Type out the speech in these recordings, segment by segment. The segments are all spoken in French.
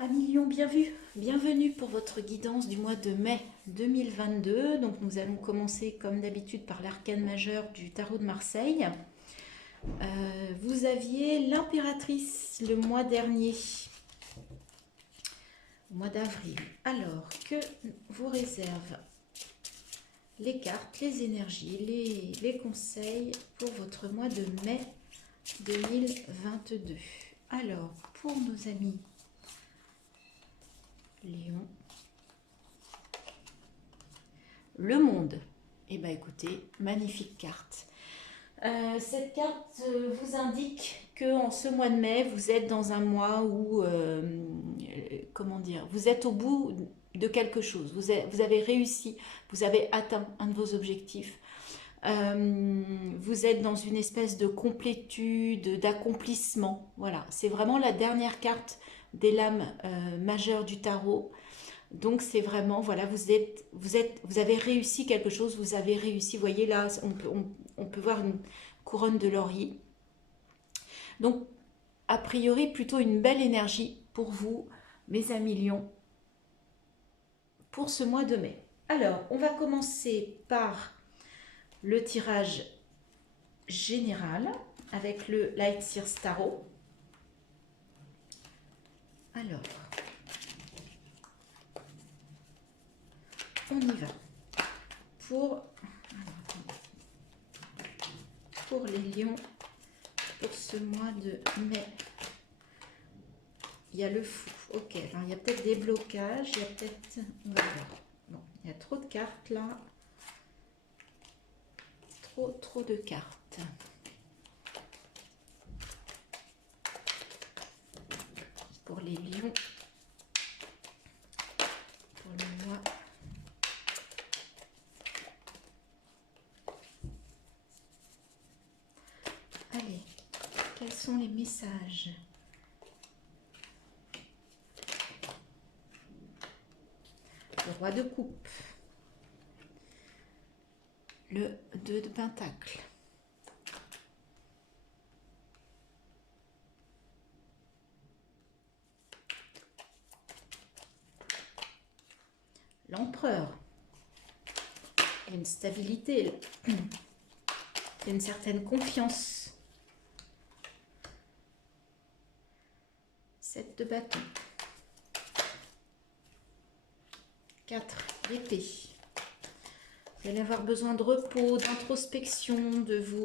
Amis Lion, bienvenue pour votre guidance du mois de mai 2022. Donc nous allons commencer comme d'habitude par l'arcane majeur du tarot de Marseille. Vous aviez l'impératrice le mois dernier, au mois d'avril. Alors, que vous réservent les cartes, les énergies, les conseils pour votre mois de mai 2022? Alors, pour nos amis Lion, le monde. Eh bien écoutez, magnifique carte. Cette carte vous indique que en ce mois de mai, vous êtes dans un mois où, comment dire, vous êtes au bout de quelque chose. Vous avez réussi, vous avez atteint un de vos objectifs. Vous êtes dans une espèce de complétude, d'accomplissement. Voilà, c'est vraiment la dernière carte des lames majeures du tarot. Donc c'est vraiment, voilà, vous avez réussi quelque chose, vous avez réussi, vous voyez là, on peut voir une couronne de laurier. Donc, a priori, plutôt une belle énergie pour vous, mes amis Lions, pour ce mois de mai. Alors, on va commencer par le tirage général avec le Light Seers Tarot. Alors, on y va. Pour les lions, pour ce mois de mai, il y a le fou. Ok, alors il y a peut-être des blocages, il y a peut-être... On va voir. Bon, il y a trop de cartes là. Trop de cartes. Pour les lions, pour le mois. Allez, quels sont les messages? Le roi de coupe, le 2 de pentacle, l'empereur, une stabilité, une certaine confiance, 7 de bâton, 4 d'épée. Vous allez avoir besoin de repos, d'introspection, de vous...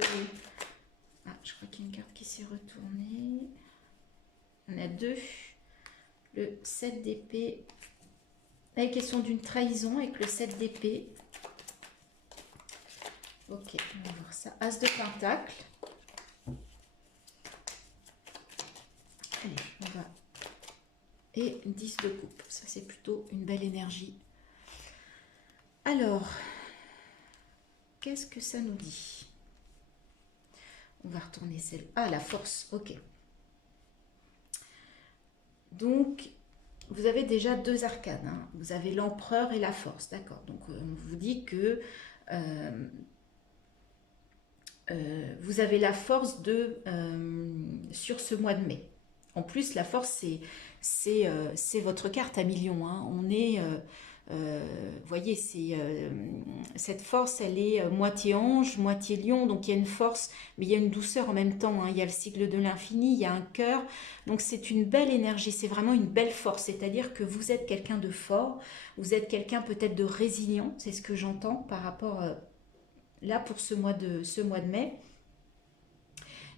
Ah, je crois qu'il y a une carte qui s'est retournée. On a 2. Le 7 d'épée. La question d'une trahison avec le 7 d'épée. Ok, on va voir ça. As de pentacle. Allez, on va... Et 10 de coupe. Ça, c'est plutôt une belle énergie. Alors, qu'est-ce que ça nous dit? On va retourner celle... Ah, la force, ok. Donc, vous avez déjà 2 arcanes. Hein. Vous avez l'empereur et la force, d'accord. Donc, on vous dit que vous avez la force sur ce mois de mai. En plus, la force, c'est votre carte à millions. Hein. On est... vous voyez, cette force, elle est moitié ange, moitié lion, donc il y a une force, mais il y a une douceur en même temps, hein. Il y a le cycle de l'infini, il y a un cœur, donc c'est une belle énergie, c'est vraiment une belle force, c'est-à-dire que vous êtes quelqu'un de fort, vous êtes quelqu'un peut-être de résilient, c'est ce que j'entends par rapport là pour ce mois de mai.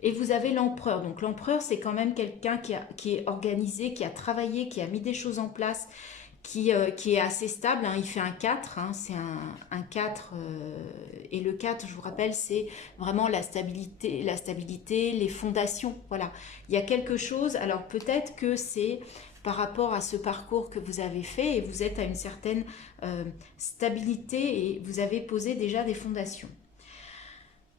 Et vous avez l'empereur, donc l'empereur c'est quand même quelqu'un qui est organisé, qui a travaillé, qui a mis des choses en place, qui est assez stable, hein. Il fait un 4, hein, c'est un 4, et le 4, je vous rappelle, c'est vraiment la stabilité, les fondations, voilà. Il y a quelque chose, alors peut-être que c'est par rapport à ce parcours que vous avez fait, et vous êtes à une certaine stabilité, et vous avez posé déjà des fondations.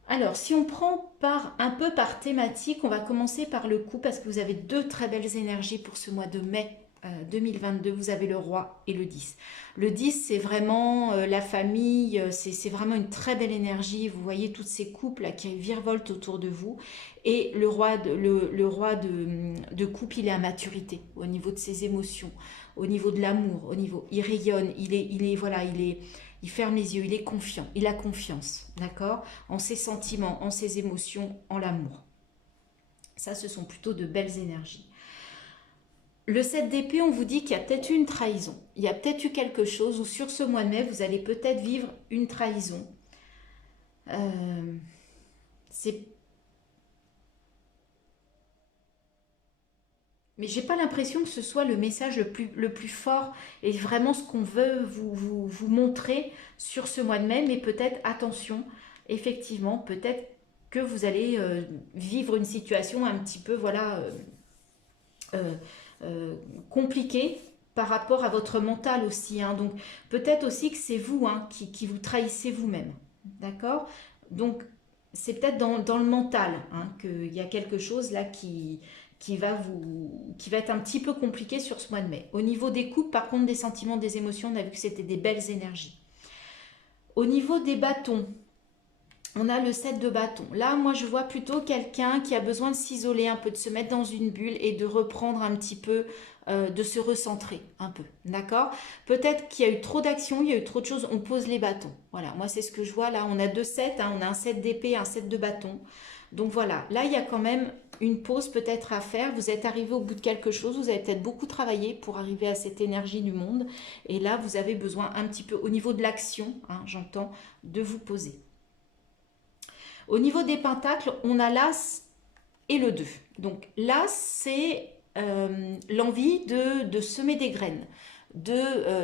Alors, si on prend un peu par thématique, on va commencer par le coup, parce que vous avez 2 très belles énergies pour ce mois de mai 2022, vous avez le roi et le 10. Le 10, c'est vraiment la famille, c'est vraiment une très belle énergie. Vous voyez toutes ces couples là, qui virevoltent autour de vous. Et le roi de coupe, il est à maturité au niveau de ses émotions, au niveau de l'amour, il rayonne, voilà, il ferme les yeux, il est confiant, il a confiance, d'accord, en ses sentiments, en ses émotions, en l'amour. Ça, ce sont plutôt de belles énergies. Le 7 d'épée, on vous dit qu'il y a peut-être eu une trahison. Il y a peut-être eu quelque chose où sur ce mois de mai, vous allez peut-être vivre une trahison. Mais j'ai pas l'impression que ce soit le message le plus fort et vraiment ce qu'on veut vous montrer sur ce mois de mai. Mais peut-être, attention, effectivement, peut-être que vous allez vivre une situation un petit peu, voilà, euh, compliqué par rapport à votre mental aussi. Hein. Donc peut-être aussi que c'est vous qui vous trahissez vous-même. D'accord. Donc c'est peut-être dans le mental qu'il y a quelque chose là qui va être un petit peu compliqué sur ce mois de mai. Au niveau des couples, par contre, des sentiments, des émotions, on a vu que c'était des belles énergies. Au niveau des bâtons, on a le 7 de bâton. Là, moi, je vois plutôt quelqu'un qui a besoin de s'isoler un peu, de se mettre dans une bulle et de reprendre un petit peu, de se recentrer un peu. D'accord. Peut-être qu'il y a eu trop d'actions, il y a eu trop de choses, on pose les bâtons. Voilà, moi, c'est ce que je vois là. On a deux 7, on a un 7 d'épée, un 7 de bâton. Donc voilà, là, il y a quand même une pause peut-être à faire. Vous êtes arrivé au bout de quelque chose, vous avez peut-être beaucoup travaillé pour arriver à cette énergie du monde. Et là, vous avez besoin un petit peu, au niveau de l'action, j'entends, de vous poser. Au niveau des pentacles, on a l'As et le 2. Donc l'As, c'est l'envie de semer des graines.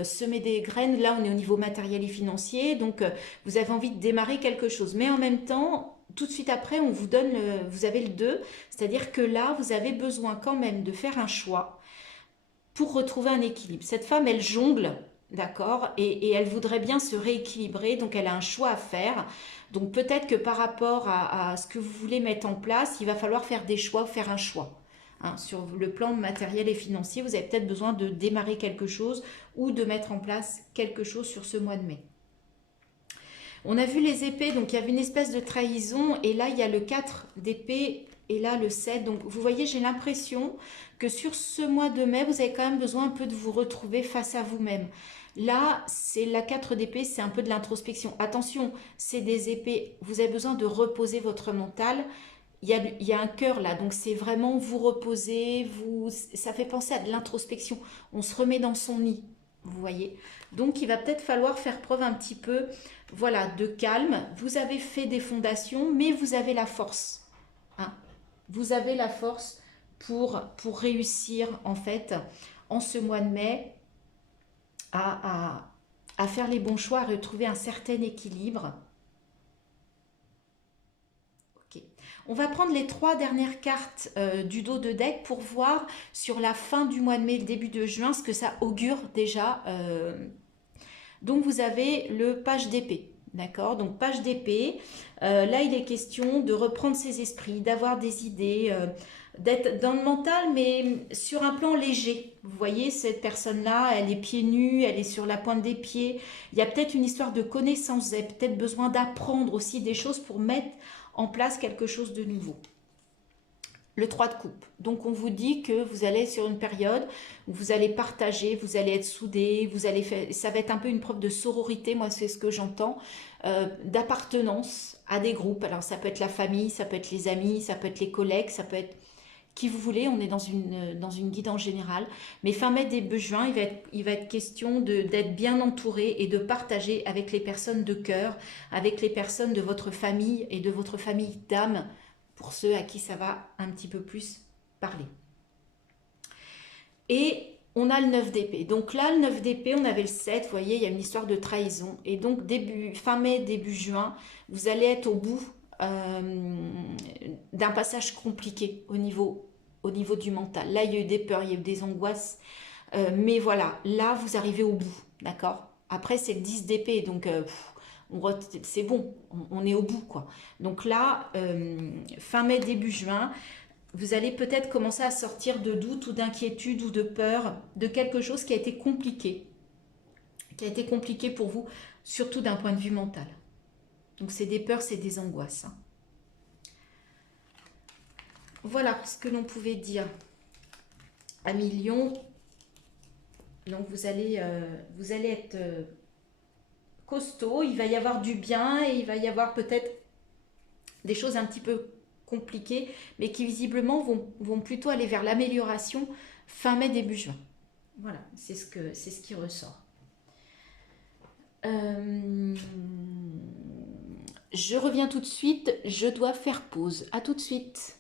Semer des graines, là on est au niveau matériel et financier, donc vous avez envie de démarrer quelque chose. Mais en même temps, tout de suite après, on vous donne, vous avez le 2, c'est-à-dire que là, vous avez besoin quand même de faire un choix pour retrouver un équilibre. Cette femme, elle jongle, d'accord, et elle voudrait bien se rééquilibrer, donc elle a un choix à faire. Donc peut-être que par rapport à ce que vous voulez mettre en place, il va falloir faire des choix, faire un choix. Sur le plan matériel et financier, vous avez peut-être besoin de démarrer quelque chose ou de mettre en place quelque chose sur ce mois de mai. On a vu les épées, donc il y avait une espèce de trahison, et là il y a le 4 d'épée, et là le 7. Donc vous voyez, j'ai l'impression que sur ce mois de mai, vous avez quand même besoin un peu de vous retrouver face à vous-même. Là, c'est la 4 d'épée, c'est un peu de l'introspection. Attention, c'est des épées, vous avez besoin de reposer votre mental. Il y a un cœur là, donc c'est vraiment vous reposer, ça fait penser à de l'introspection. On se remet dans son nid, vous voyez. Donc il va peut-être falloir faire preuve un petit peu, voilà, de calme. Vous avez fait des fondations, mais vous avez la force. Vous avez la force pour réussir en fait en ce mois de mai à faire les bons choix, à retrouver un certain équilibre. Ok. On va prendre les 3 dernières cartes du dos de deck pour voir sur la fin du mois de mai, le début de juin, ce que ça augure déjà. Donc vous avez le page d'épée. D'accord. Donc page d'épée, là il est question de reprendre ses esprits, d'avoir des idées, d'être dans le mental mais sur un plan léger. Vous voyez, cette personne-là, elle est pieds nus, elle est sur la pointe des pieds. Il y a peut-être une histoire de connaissance, vous avez peut-être besoin d'apprendre aussi des choses pour mettre en place quelque chose de nouveau. Le 3 de coupe. Donc on vous dit que vous allez sur une période où vous allez partager, vous allez être soudés, ça va être un peu une preuve de sororité, moi c'est ce que j'entends, d'appartenance à des groupes. Alors ça peut être la famille, ça peut être les amis, ça peut être les collègues, ça peut être qui vous voulez, on est dans une guidance générale. Mais fin mai, début juin, il va être question d'être bien entouré et de partager avec les personnes de cœur, avec les personnes de votre famille et de votre famille d'âme, pour ceux à qui ça va un petit peu plus parler. Et on a le 9 d'épée. Donc là, le 9 d'épée, on avait le 7, vous voyez, il y a une histoire de trahison. Et donc, fin mai, début juin, vous allez être au bout d'un passage compliqué au niveau du mental. Là, il y a eu des peurs, il y a eu des angoisses. Mais voilà, là, vous arrivez au bout, d'accord. Après, c'est le 10 d'épée, donc c'est bon, on est au bout, quoi. Donc là, fin mai, début juin, vous allez peut-être commencer à sortir de doutes ou d'inquiétudes ou de peur de quelque chose qui a été compliqué. Qui a été compliqué pour vous, surtout d'un point de vue mental. Donc c'est des peurs, c'est des angoisses. Hein. Voilà ce que l'on pouvait dire à Million. Donc vous allez être costaud, il va y avoir du bien et il va y avoir peut-être des choses un petit peu compliquées, mais qui visiblement vont plutôt aller vers l'amélioration fin mai, début juin. Voilà, c'est ce qui ressort. Je reviens tout de suite, je dois faire pause. À tout de suite.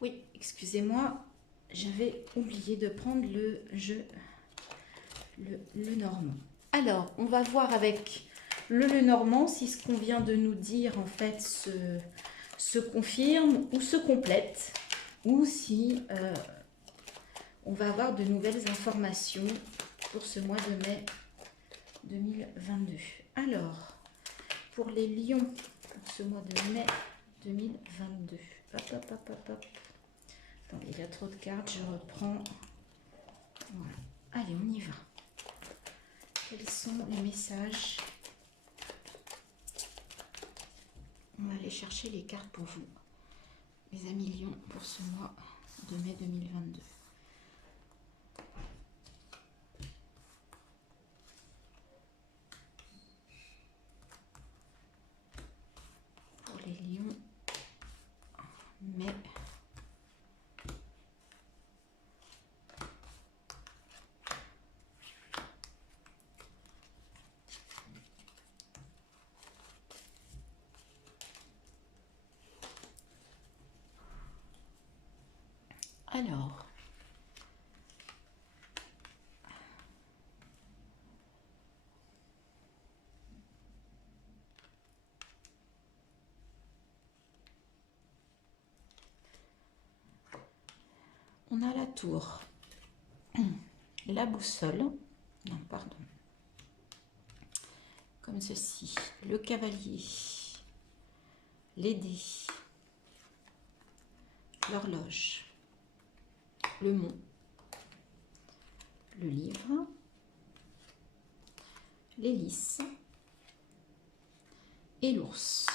Oui, excusez-moi, j'avais oublié de prendre le jeu, le normand. Alors, on va voir avec le normand si ce qu'on vient de nous dire en fait se confirme ou se complète, ou si on va avoir de nouvelles informations pour ce mois de mai 2022. Alors, pour les lions, pour ce mois de mai 2022. Hop, hop, hop, hop, hop. Attendez, il y a trop de cartes, je reprends. Voilà. Allez, on y va. Quels sont les messages? On va aller chercher les cartes pour vous, les amis lions, pour ce mois de mai 2022. Pour les lions, mai. Alors, on a la tour, la boussole, non, pardon, comme ceci, le cavalier, les dés, l'horloge, le mont, le livre, l'hélice et l'ours.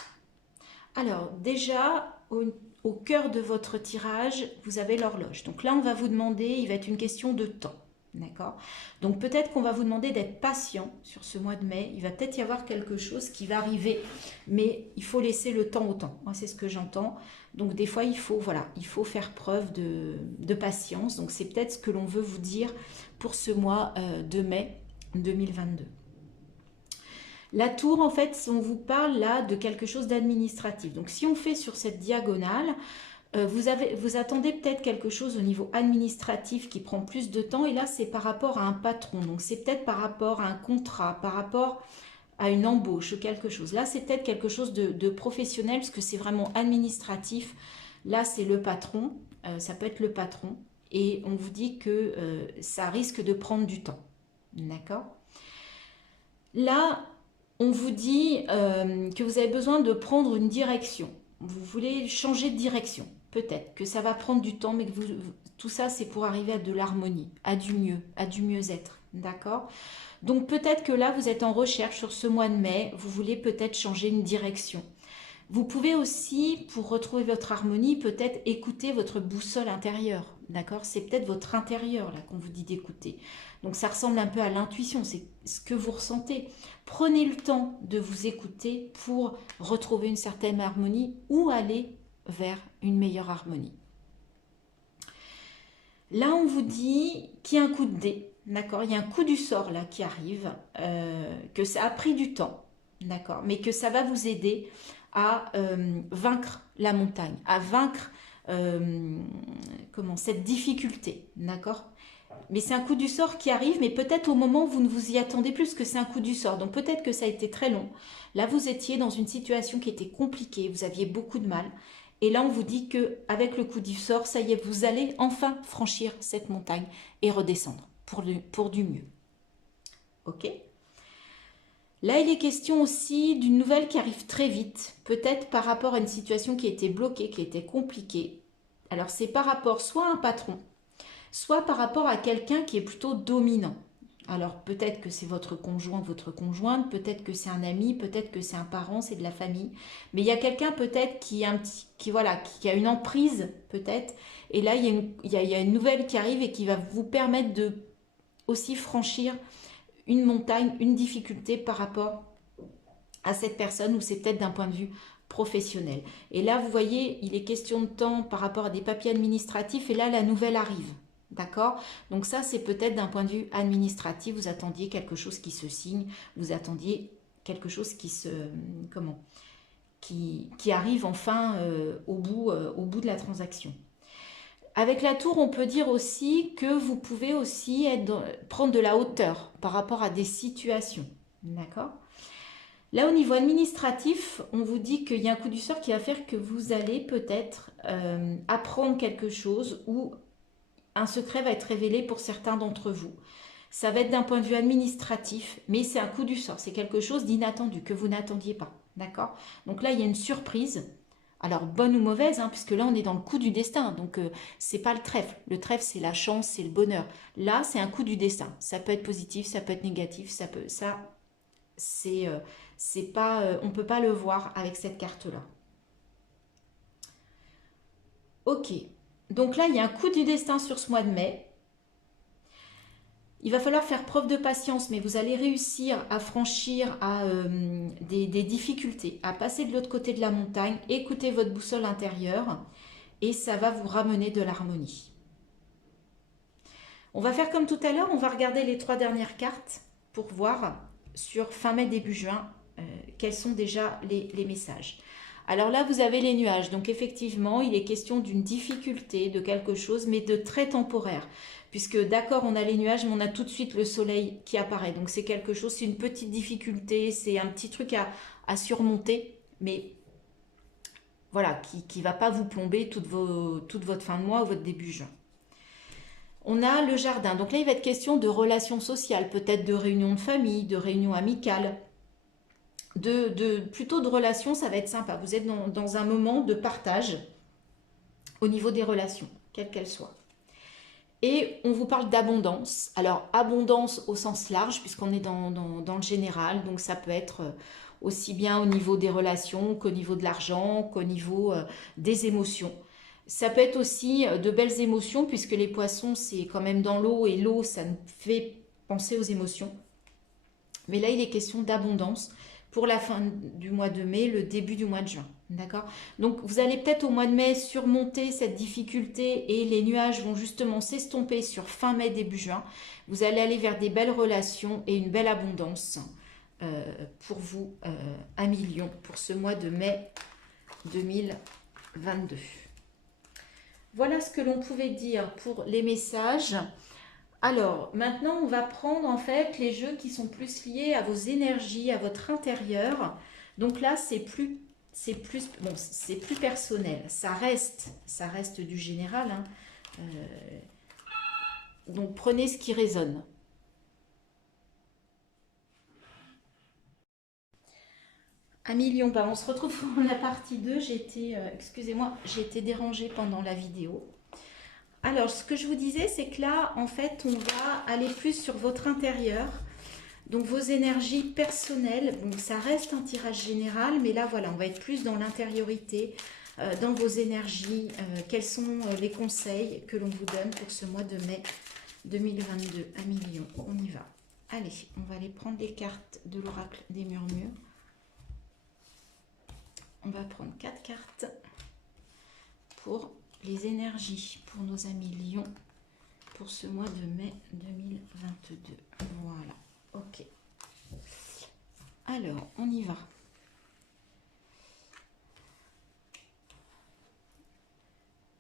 Alors déjà, au cœur de votre tirage, vous avez l'horloge. Donc là, on va vous demander, il va être une question de temps. D'accord? Donc peut-être qu'on va vous demander d'être patient sur ce mois de mai. Il va peut-être y avoir quelque chose qui va arriver, mais il faut laisser le temps au temps. Moi, c'est ce que j'entends. Donc des fois, il faut faire preuve de patience. Donc c'est peut-être ce que l'on veut vous dire pour ce mois de mai 2022. La tour, en fait, on vous parle là de quelque chose d'administratif. Donc si on fait sur cette diagonale, vous attendez peut-être quelque chose au niveau administratif qui prend plus de temps, et là c'est par rapport à un patron, donc c'est peut-être par rapport à un contrat, par rapport à une embauche ou quelque chose. Là c'est peut-être quelque chose de professionnel, parce que c'est vraiment administratif. Là c'est le patron, ça peut être le patron, et on vous dit que ça risque de prendre du temps. D'accord? Là, on vous dit que vous avez besoin de prendre une direction. Vous voulez changer de direction. Peut-être que ça va prendre du temps, mais que tout ça, c'est pour arriver à de l'harmonie, à du mieux-être. D'accord? Donc peut-être que là, vous êtes en recherche sur ce mois de mai, vous voulez peut-être changer une direction. Vous pouvez aussi, pour retrouver votre harmonie, peut-être écouter votre boussole intérieure. D'accord? C'est peut-être votre intérieur là qu'on vous dit d'écouter. Donc ça ressemble un peu à l'intuition, c'est ce que vous ressentez. Prenez le temps de vous écouter pour retrouver une certaine harmonie ou aller vers une meilleure harmonie. Là, on vous dit qu'il y a un coup de dé, d'accord? Il y a un coup du sort là qui arrive, que ça a pris du temps, d'accord? Mais que ça va vous aider à vaincre la montagne, à vaincre cette difficulté, d'accord? Mais c'est un coup du sort qui arrive, mais peut-être au moment où vous ne vous y attendez plus, que c'est un coup du sort. Donc peut-être que ça a été très long. Là, vous étiez dans une situation qui était compliquée, vous aviez beaucoup de mal. Et là, on vous dit qu'avec le coup du sort, ça y est, vous allez enfin franchir cette montagne et redescendre pour du mieux. Ok? Là, il est question aussi d'une nouvelle qui arrive très vite, peut-être par rapport à une situation qui était bloquée, qui était compliquée. Alors, c'est par rapport soit à un patron, soit par rapport à quelqu'un qui est plutôt dominant. Alors peut-être que c'est votre conjoint, votre conjointe, peut-être que c'est un ami, peut-être que c'est un parent, c'est de la famille. Mais il y a quelqu'un peut-être qui a une emprise peut-être. Et là, il y a une nouvelle qui arrive et qui va vous permettre de aussi franchir une montagne, une difficulté par rapport à cette personne, ou c'est peut-être d'un point de vue professionnel. Et là, vous voyez, il est question de temps par rapport à des papiers administratifs, et là, la nouvelle arrive. D'accord? Donc ça, c'est peut-être d'un point de vue administratif, vous attendiez quelque chose qui se signe, vous attendiez quelque chose qui se... Comment? Qui arrive enfin au bout de la transaction. Avec la tour, on peut dire aussi que vous pouvez aussi prendre de la hauteur par rapport à des situations. D'accord? Là, au niveau administratif, on vous dit qu'il y a un coup du sort qui va faire que vous allez peut-être apprendre quelque chose ou un secret va être révélé pour certains d'entre vous. Ça va être d'un point de vue administratif, mais c'est un coup du sort. C'est quelque chose d'inattendu, que vous n'attendiez pas. D'accord? Donc là, il y a une surprise. Alors, bonne ou mauvaise, hein, puisque là, on est dans le coup du destin. Donc, c'est pas le trèfle. Le trèfle, c'est la chance, c'est le bonheur. Là, c'est un coup du destin. Ça peut être positif, ça peut être négatif, c'est pas, on peut pas le voir avec cette carte-là. Ok. Donc là, il y a un coup du destin sur ce mois de mai. Il va falloir faire preuve de patience, mais vous allez réussir à franchir des difficultés, à passer de l'autre côté de la montagne, écouter votre boussole intérieure, et ça va vous ramener de l'harmonie. On va faire comme tout à l'heure, on va regarder les 3 dernières cartes pour voir sur fin mai, début juin, quels sont déjà les messages. Alors là, vous avez les nuages. Donc effectivement, il est question d'une difficulté, de quelque chose, mais de très temporaire. Puisque d'accord, on a les nuages, mais on a tout de suite le soleil qui apparaît. Donc c'est quelque chose, c'est une petite difficulté, c'est un petit truc à surmonter, mais voilà, qui ne va pas vous plomber toute votre fin de mois ou votre début juin. On a le jardin. Donc là, il va être question de relations sociales, peut-être de réunions de famille, de réunions amicales. Plutôt de relations, ça va être sympa. Vous êtes dans un moment de partage au niveau des relations, quelles qu'elles soient. Et on vous parle d'abondance. Alors, abondance au sens large, puisqu'on est dans le général. Donc, ça peut être aussi bien au niveau des relations qu'au niveau de l'argent, qu'au niveau des émotions. Ça peut être aussi de belles émotions, puisque les poissons, c'est quand même dans l'eau, et l'eau, ça nous fait penser aux émotions. Mais là, il est question d'abondance pour la fin du mois de mai, le début du mois de juin. D'accord? Donc, vous allez peut-être au mois de mai surmonter cette difficulté et les nuages vont justement s'estomper sur fin mai, début juin. Vous allez aller vers des belles relations et une belle abondance pour vous, 1 million pour ce mois de mai 2022. Voilà ce que l'on pouvait dire pour les messages. Alors, maintenant, on va prendre en fait les jeux qui sont plus liés à vos énergies, à votre intérieur. Donc là, c'est plus personnel. Ça reste du général. Hein. Donc, prenez ce qui résonne. Un million, on se retrouve pour la partie 2. Excusez-moi, j'ai été dérangée pendant la vidéo. Alors, ce que je vous disais, c'est que là, en fait, on va aller plus sur votre intérieur. Donc, vos énergies personnelles. Donc, ça reste un tirage général, mais là, voilà, on va être plus dans l'intériorité, dans vos énergies. Quels sont les conseils que l'on vous donne pour ce mois de mai 2022 ? 1 million, on y va. Allez, on va aller prendre les cartes de l'oracle des murmures. On va prendre 4 cartes pour les énergies pour nos amis lions pour ce mois de mai 2022. Voilà, ok. Alors, on y va.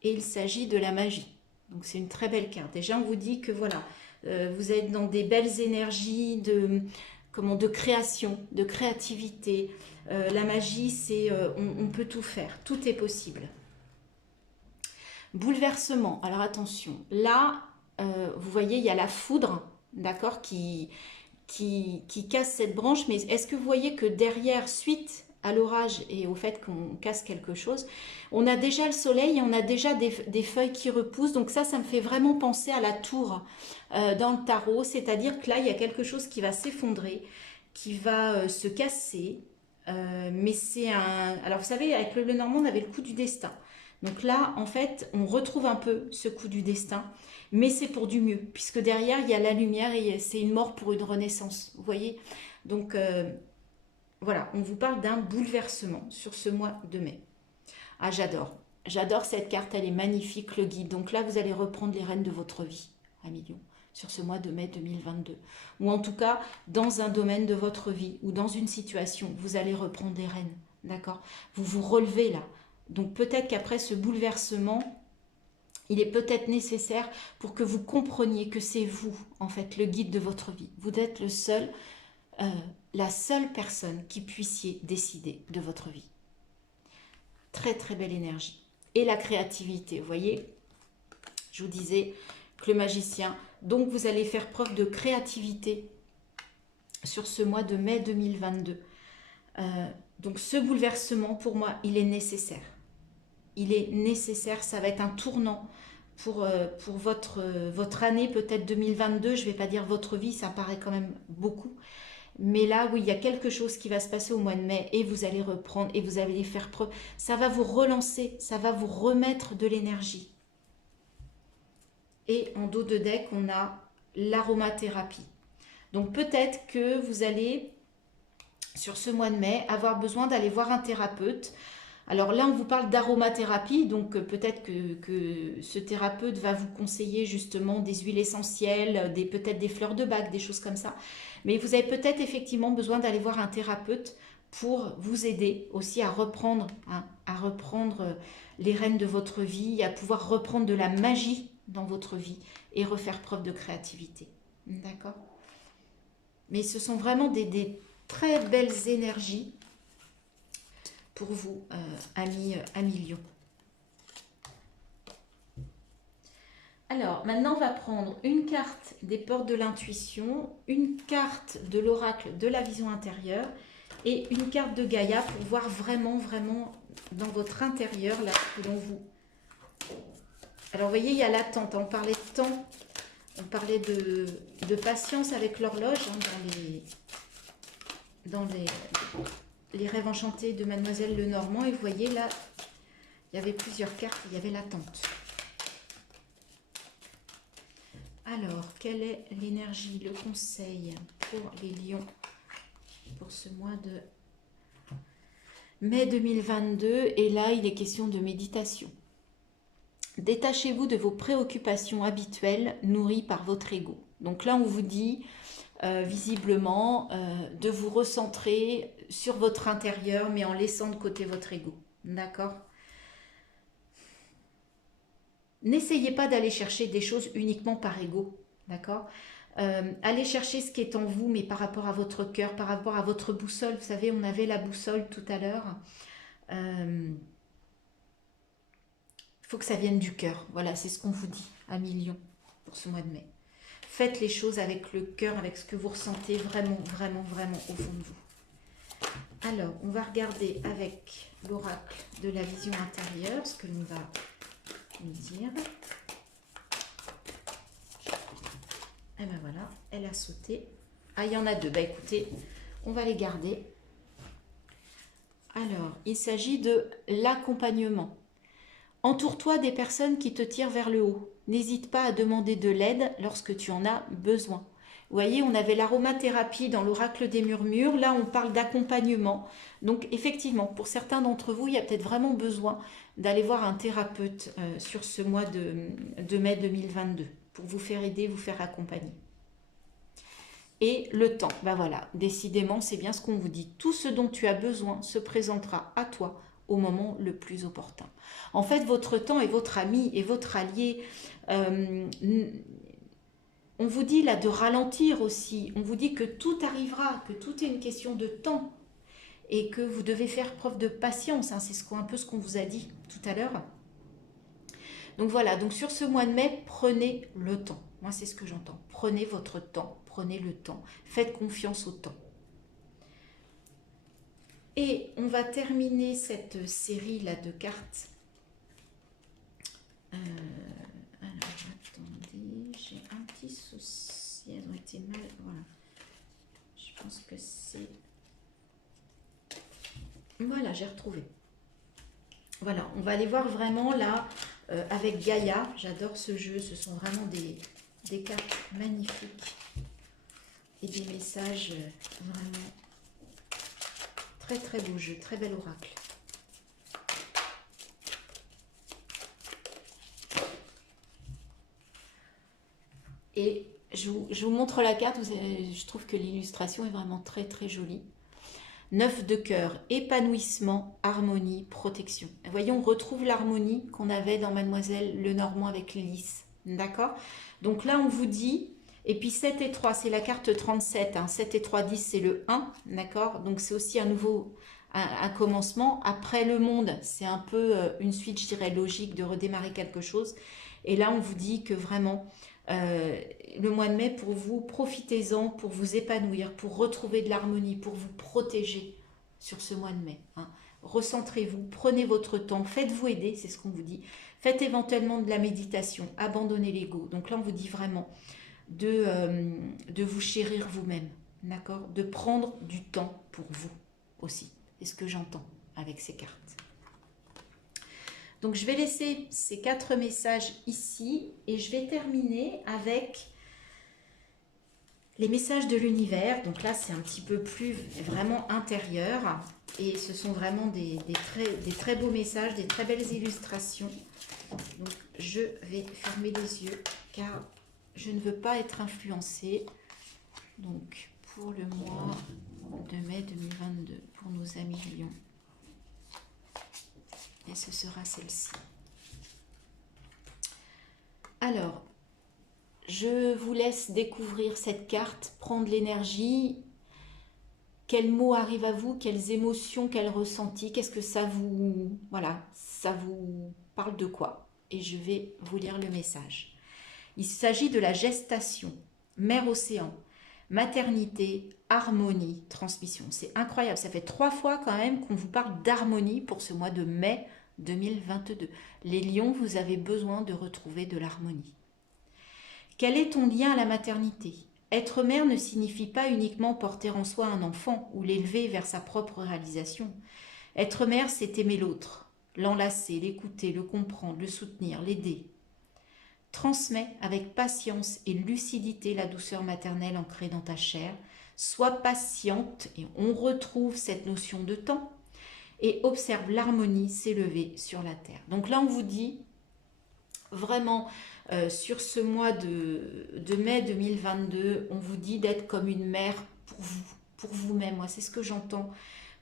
Et il s'agit de la magie. Donc, c'est une très belle carte. Déjà, on vous dit que voilà, vous êtes dans des belles énergies de création, de créativité. La magie, c'est on peut tout faire, tout est possible. Bouleversement. Alors attention, là, vous voyez, il y a la foudre, d'accord, qui casse cette branche. Mais est-ce que vous voyez que derrière, suite à l'orage et au fait qu'on casse quelque chose, on a déjà le soleil et on a déjà des feuilles qui repoussent. Donc ça me fait vraiment penser à la tour dans le tarot. C'est-à-dire que là, il y a quelque chose qui va s'effondrer, qui va se casser. Mais c'est un... Alors vous savez, avec le Lenormand, on avait le coup du destin. Donc là, en fait, on retrouve un peu ce coup du destin, mais c'est pour du mieux, puisque derrière, il y a la lumière et c'est une mort pour une renaissance, vous voyez. Donc voilà, on vous parle d'un bouleversement sur ce mois de mai. Ah, j'adore. J'adore cette carte, elle est magnifique, le guide. Donc là, vous allez reprendre les rênes de votre vie, à million, sur ce mois de mai 2022. Ou en tout cas, dans un domaine de votre vie ou dans une situation, vous allez reprendre les rênes, d'accord? Vous vous relevez là. Donc peut-être qu'après ce bouleversement, il est peut-être nécessaire pour que vous compreniez que c'est vous, en fait, le guide de votre vie. Vous êtes le seul, la seule personne qui puissiez décider de votre vie. Très très belle énergie. Et la créativité, vous voyez, je vous disais que le magicien, donc vous allez faire preuve de créativité sur ce mois de mai 2022. Donc ce bouleversement, pour moi, il est nécessaire. Il est nécessaire, ça va être un tournant pour votre année, peut-être 2022, je ne vais pas dire votre vie, ça paraît quand même beaucoup. Mais là, oui, il y a quelque chose qui va se passer au mois de mai et vous allez reprendre et vous allez faire preuve. Ça va vous relancer, ça va vous remettre de l'énergie. Et en dos de deck, on a l'aromathérapie. Donc peut-être que vous allez, sur ce mois de mai, avoir besoin d'aller voir un thérapeute. Alors là, on vous parle d'aromathérapie, donc peut-être que ce thérapeute va vous conseiller justement des huiles essentielles, peut-être des fleurs de bac, des choses comme ça. Mais vous avez peut-être effectivement besoin d'aller voir un thérapeute pour vous aider aussi à reprendre les rênes de votre vie, à pouvoir reprendre de la magie dans votre vie et refaire preuve de créativité. D'accord? Mais ce sont vraiment des très belles énergies pour vous, amis Lion. Alors, maintenant, on va prendre une carte des portes de l'intuition, une carte de l'oracle de la vision intérieure et une carte de Gaïa pour voir vraiment, vraiment dans votre intérieur, là, selon vous. Alors, vous voyez, il y a l'attente. On parlait de temps, on parlait de patience avec l'horloge dans les rêves enchantés de Mademoiselle Lenormand. Et vous voyez, là, il y avait plusieurs cartes, il y avait l'attente. Alors, quelle est l'énergie, le conseil pour les lions pour ce mois de mai 2022? Et là, il est question de méditation. Détachez-vous de vos préoccupations habituelles nourries par votre ego. Donc là, on vous dit visiblement de vous recentrer sur votre intérieur, mais en laissant de côté votre ego. D'accord ? N'essayez pas d'aller chercher des choses uniquement par ego, d'accord? Allez chercher ce qui est en vous, mais par rapport à votre cœur, par rapport à votre boussole. Vous savez, on avait la boussole tout à l'heure. Il faut que ça vienne du cœur. Voilà, c'est ce qu'on vous dit, amis Lions, pour ce mois de mai. Faites les choses avec le cœur, avec ce que vous ressentez vraiment, vraiment, vraiment au fond de vous. Alors, on va regarder avec l'oracle de la vision intérieure, ce que l'on va nous dire. Et ben voilà, elle a sauté. Ah, il y en a deux. Bah écoutez, on va les garder. Alors, il s'agit de l'accompagnement. Entoure-toi des personnes qui te tirent vers le haut. N'hésite pas à demander de l'aide lorsque tu en as besoin. Vous voyez, on avait l'aromathérapie dans l'oracle des murmures. Là, on parle d'accompagnement. Donc, effectivement, pour certains d'entre vous, il y a peut-être vraiment besoin d'aller voir un thérapeute sur ce mois de mai 2022 pour vous faire aider, vous faire accompagner. Et le temps, ben voilà, décidément, c'est bien ce qu'on vous dit. Tout ce dont tu as besoin se présentera à toi au moment le plus opportun. En fait, votre temps est votre ami et votre allié. On vous dit là de ralentir aussi. On vous dit que tout arrivera, que tout est une question de temps et que vous devez faire preuve de patience. Hein, c'est un peu ce qu'on vous a dit tout à l'heure. Donc voilà, donc sur ce mois de mai, prenez le temps. Moi, c'est ce que j'entends. Prenez votre temps, prenez le temps. Faites confiance au temps. Et on va terminer cette série-là de cartes. Alors, attendez, j'ai un petit souci. Elles ont été mal... Voilà. Je pense que c'est... Voilà, j'ai retrouvé. Voilà, on va aller voir vraiment là, avec Gaïa. J'adore ce jeu, ce sont vraiment des cartes magnifiques. Et des messages vraiment très très beau jeu, très bel oracle. Et je vous montre la carte, je trouve que l'illustration est vraiment très très jolie. 9 de cœur, épanouissement, harmonie, protection. Vous voyez, on retrouve l'harmonie qu'on avait dans Mademoiselle Lenormand avec Lys. D'accord? Donc là, on vous dit, et puis 7 et 3, c'est la carte 37. 7 et 3, 10, c'est le 1. D'accord? Donc c'est aussi un nouveau, un commencement. Après le monde, c'est un peu une suite, je dirais, logique de redémarrer quelque chose. Et là, on vous dit que vraiment... le mois de mai pour vous, profitez-en pour vous épanouir, pour retrouver de l'harmonie, pour vous protéger sur ce mois de mai. Recentrez-vous, prenez votre temps, faites-vous aider, c'est ce qu'on vous dit. Faites éventuellement de la méditation, abandonnez l'ego. Donc là, on vous dit vraiment de vous chérir vous-même, d'accord? De prendre du temps pour vous aussi. C'est ce que j'entends avec ces cartes. Donc, je vais laisser ces 4 messages ici et je vais terminer avec les messages de l'univers. Donc là, c'est un petit peu plus vraiment intérieur et ce sont vraiment des très beaux messages, des très belles illustrations. Donc, je vais fermer les yeux car je ne veux pas être influencée. Donc, pour le mois de mai 2022, pour nos amis Lions. Et ce sera celle-ci. Alors, je vous laisse découvrir cette carte, prendre l'énergie. Quels mots arrivent à vous? Quelles émotions, quels ressentis? Qu'est-ce que ça vous... Voilà, ça vous parle de quoi? Et je vais vous lire le message. Il s'agit de la gestation, mer-océan, maternité, harmonie, transmission. C'est incroyable, ça fait 3 fois quand même qu'on vous parle d'harmonie pour ce mois de mai 2022. Les lions, vous avez besoin de retrouver de l'harmonie. Quel est ton lien à la maternité? Être mère ne signifie pas uniquement porter en soi un enfant ou l'élever vers sa propre réalisation. Être mère, c'est aimer l'autre, l'enlacer, l'écouter, le comprendre, le soutenir, l'aider. Transmets avec patience et lucidité la douceur maternelle ancrée dans ta chair. Sois patiente et on retrouve cette notion de temps et observe l'harmonie s'élever sur la terre. Donc là, on vous dit vraiment sur ce mois de mai 2022, on vous dit d'être comme une mère pour vous, pour vous-même. Moi, c'est ce que j'entends.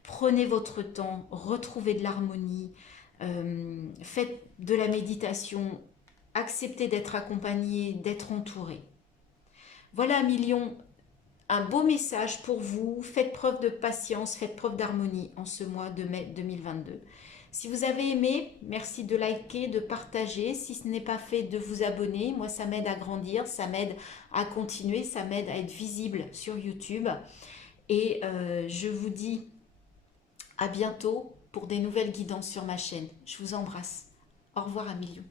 Prenez votre temps, retrouvez de l'harmonie, faites de la méditation, acceptez d'être accompagné, d'être entouré. Voilà, millions, un beau message pour vous. Faites preuve de patience, faites preuve d'harmonie en ce mois de mai 2022. Si vous avez aimé, merci de liker, de partager. Si ce n'est pas fait, de vous abonner. Moi, ça m'aide à grandir, ça m'aide à continuer, ça m'aide à être visible sur YouTube. Et je vous dis à bientôt pour des nouvelles guidances sur ma chaîne. Je vous embrasse. Au revoir à millions.